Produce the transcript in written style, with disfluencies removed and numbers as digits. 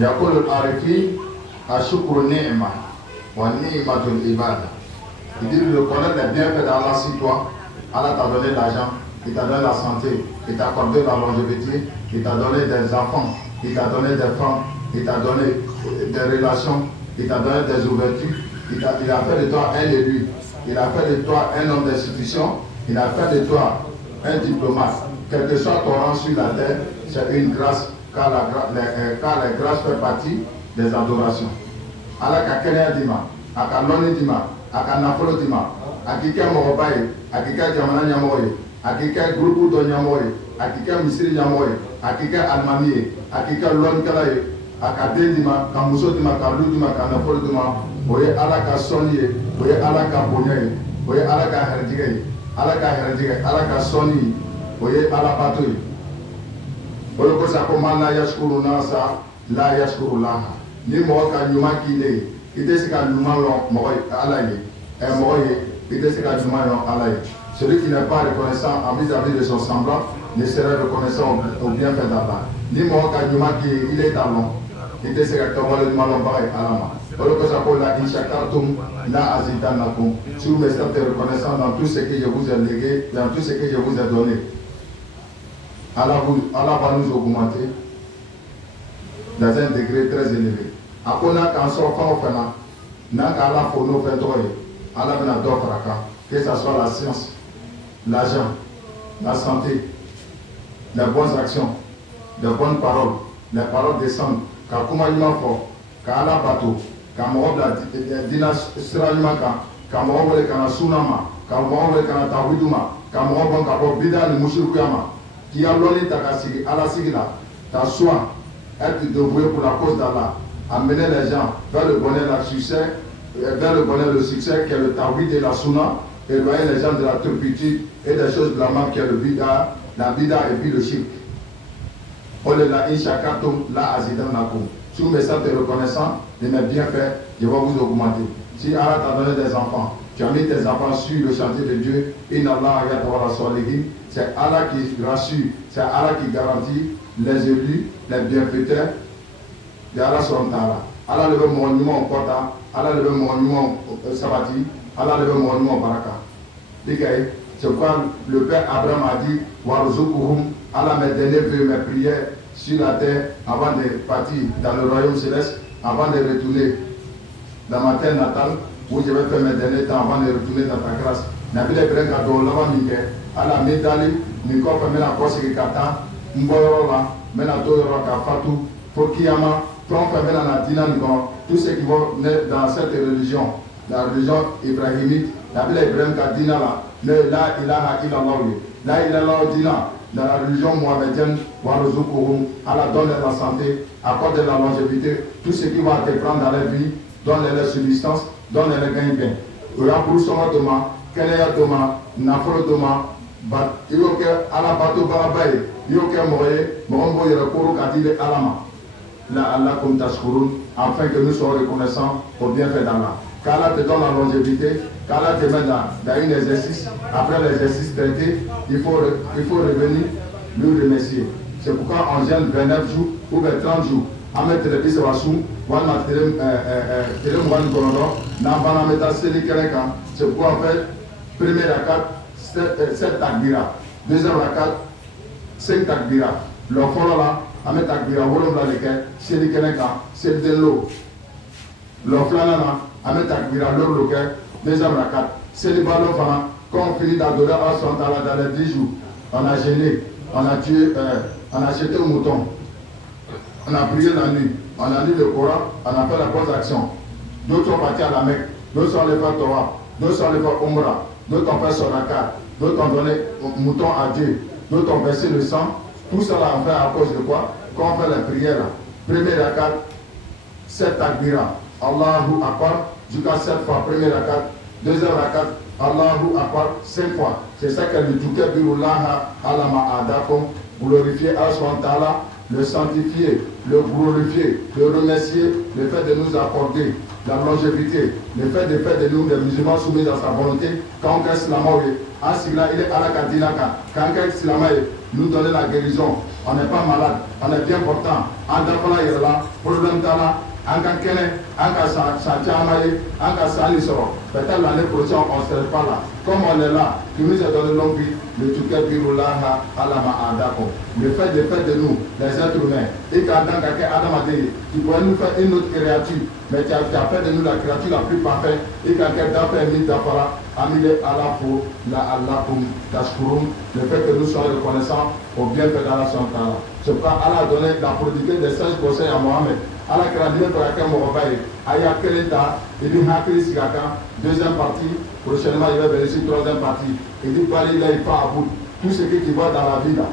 يقول العارفين الشكر نعمة ونعمة العبادة. Il dit de connaître les bienfaits d'Allah sur toi. Allah t'a donné l'argent, il t'a donné la santé, il t'a accordé la longévité, il t'a donné des enfants, il t'a donné des femmes, il t'a donné des relations, il t'a donné des ouvertures, il a fait de toi un élu, il a fait de toi un homme d'institution, il a fait de toi un diplomate. Quel que soit ton rang sur la terre, c'est une grâce, car la grâce fait partie des adorations. Allah ka kenya dima, aka loni dima, aka nafolo dima, akike morobaye, akike jamana nyamoye, akike groupe do nyamoye, akike misiri nyamoye, akike almamiye, akike loni kalaye, aka dima, ka muso dima, ka lu dima, ka nafolo dima, oye Allah ka soniye, oye Allah ka bonyaye, oye Allah ka herdige, Allah ka herdige, Allah ka soni, oye Allah patoye. Oye ko sa ko man la yashkuru nasa, la yashkuru laha. Ni mɔgɔ ka ɲuman k'i le ye i tɛ se ka ɲuman lɔn mɔgɔ ala ye mɔgɔ ye i tɛ se ka ɲuman lɔn ala ye. Celui qui n'est pas reconnaissant vis-à-vis de son semblant ne serait reconnaissant au bienfait d'Allah. Ni mɔgɔ ka ɲuman k'i ye il est ta lɔn i tɛ se ka kɛ wale ɲuman lɔnbaga ye ala ma. O de kosɔn ko la in shakartum la azidannakum. Si vous me êtes reconnaissant dans tout ce que je vous ai légué, dans tout ce que je vous ai donné, Allah va nous augmenter dans un degré très élevé. A ko n'a qu'en sort fɛn o fɛn na n'a ka ala fo n'o fɛn tɔgɔ ye ala bɛna dɔ fara kan, que ça soit la science, l'argent, la santé, les bonnes actions, les bonnes paroles, les paroles décentes, ka kuma ɲuman fɔ, ka ala bato, ka mɔgɔ bila dina sira ɲuman kan, ka mɔgɔ wele ka na suna ma, ka mɔgɔ wele ka na tawhidu ma, ka mɔgɔ bɔn ka bɔ bida ni musirikuya ma, k'i ya lɔnni ta ka sigi ala sigi la, ta soin, être dévoué pour la cause d'Allah, amener les gens vers le bonheur, le succès qui est le tawhid et la sunna, éloigner les gens de la turpitude et des choses blâmantes qui est le bida, la bida et puis le shirk. Olela inshakatum la azidannakum. Si vous me sentez reconnaissant de mes bienfaits, je vais vous augmenter. Si Allah t'a donné des enfants, tu as mis tes enfants sur le chantier de Dieu, inna Allah yatawalla salihin, c'est Allah qui rassure, c'est Allah qui garantit les élus, les bienfaiteurs de Allah subhanahu wa ta'ala. Allah le veut monument au Kota, Allah le veut monument au Sabati, Allah le veut monument au Baraka. C'est pourquoi le Père Abraham a dit Warzukuhum, Allah m'a donné mes prières sur la terre avant de partir dans le royaume céleste, avant de retourner dans ma terre natale, où je vais faire mes derniers temps avant de retourner dans ta grâce. Nabile Brenga do lava mike, Allah medali, miko fa mena kosi kata, mborola, mena toyoro ka fatu, fokiyama, ton fa mena na dina niko, tous ceux qui vont naître dans cette religion, la religion ibrahimite, Nabile Ibrahim ka dina la, ne la ilaha illallah, la ilaha dina, dans la religion mohammedienne, Waruzukuhum, Allah donne la santé, accorde la longévité, tout ce qui va te prendre dans la vie, donne la subsistance, donne le gain bien. Oya Brusoma Doma, Kenya Doma, Nafro Doma, Yoke Ala Bato Barabaye, Yoke Moye, Morombo Yerekoro Kadile Alama. La Allah comme Tashkurun, afin que nous soyons reconnaissants au bienfait d'Allah. Qu'Allah te donne la longévité, qu'Allah te met dans un exercice, après l'exercice traité, il faut revenir lui remercier. C'est pourquoi on gêne 29 jours ou 30 jours. Amet telebi se wasu, wana telem wani kolono, nambana meta seli kereka. C'est pourquoi on fait premier rakat 7 takbira, deuxième rakat 5 takbira. Le folo là, amet takbira wolom la leke, seli kereka, seli delo. Le flana là, amet takbira lor loke, deuxième rakat. Seli balo fana, quand on finit d'adorer Allah subhanahu dans les 10 jours, on a gêné, on a tué, on a acheté un mouton. On a prié la nuit, on a lu le Coran, on a fait la bonne action. D'autres sont partis à la Mecque, d'autres sont allés faire Torah, d'autres sont allés faire Umrah, d'autres ont fait Sonakat, d'autres ont donné un mouton à Dieu, d'autres ont versé le sang. Tout ça là on fait à cause de quoi? Quand on fait la prière là, premier rakat, 7 takbira, Allahu Akbar, jusqu'à 7 fois, premier rakat, deuxième rakat, Allahu Akbar, 5 fois. C'est ça qu'elle dit, Tukebirullaha alama adakum, glorifier Allah, le sanctifier, le glorifier, le remercier, le fait de nous accorder la longévité, le fait de nous, des musulmans soumis à sa volonté, quand on crée Silamaoué, en Sigla, il est à la Kadinaka, quand on crée Silamaoué, nous donner la guérison, on n'est pas malade, on est bien portant. En dafala yɛrɛla, problème t'a la, an ka kɛnɛ, an ka san caman ye, an ka san de sɔrɔ. Peut-être l'année prochaine, on ne serait pas là. Comme on est là, qui nous a donné longue vie, le Touquet Birulaha Alama Adako. Le fait de nous, les êtres humains, et qu'Adam Kake Adam Adé, qui pourrait nous faire une autre créature, mais qui a fait de nous la créature la plus parfaite, et qu'à quelqu'un fait mis d'Afara, Amile Alafo, la Alapum, Tashkurum, le fait que nous soyons reconnaissants au bienfait d'Allah Santana. C'est pourquoi Allah a donné la prodigué des 16 conseils à Mohamed. Allah a créé pour laquelle Mohamed Aya Keleta, il dit Hakri Sigaka, deuxième partie, prochainement il va vérifier troisième partie. Il dit Bali là, il part à bout. Tout ce qui va dans la vie là,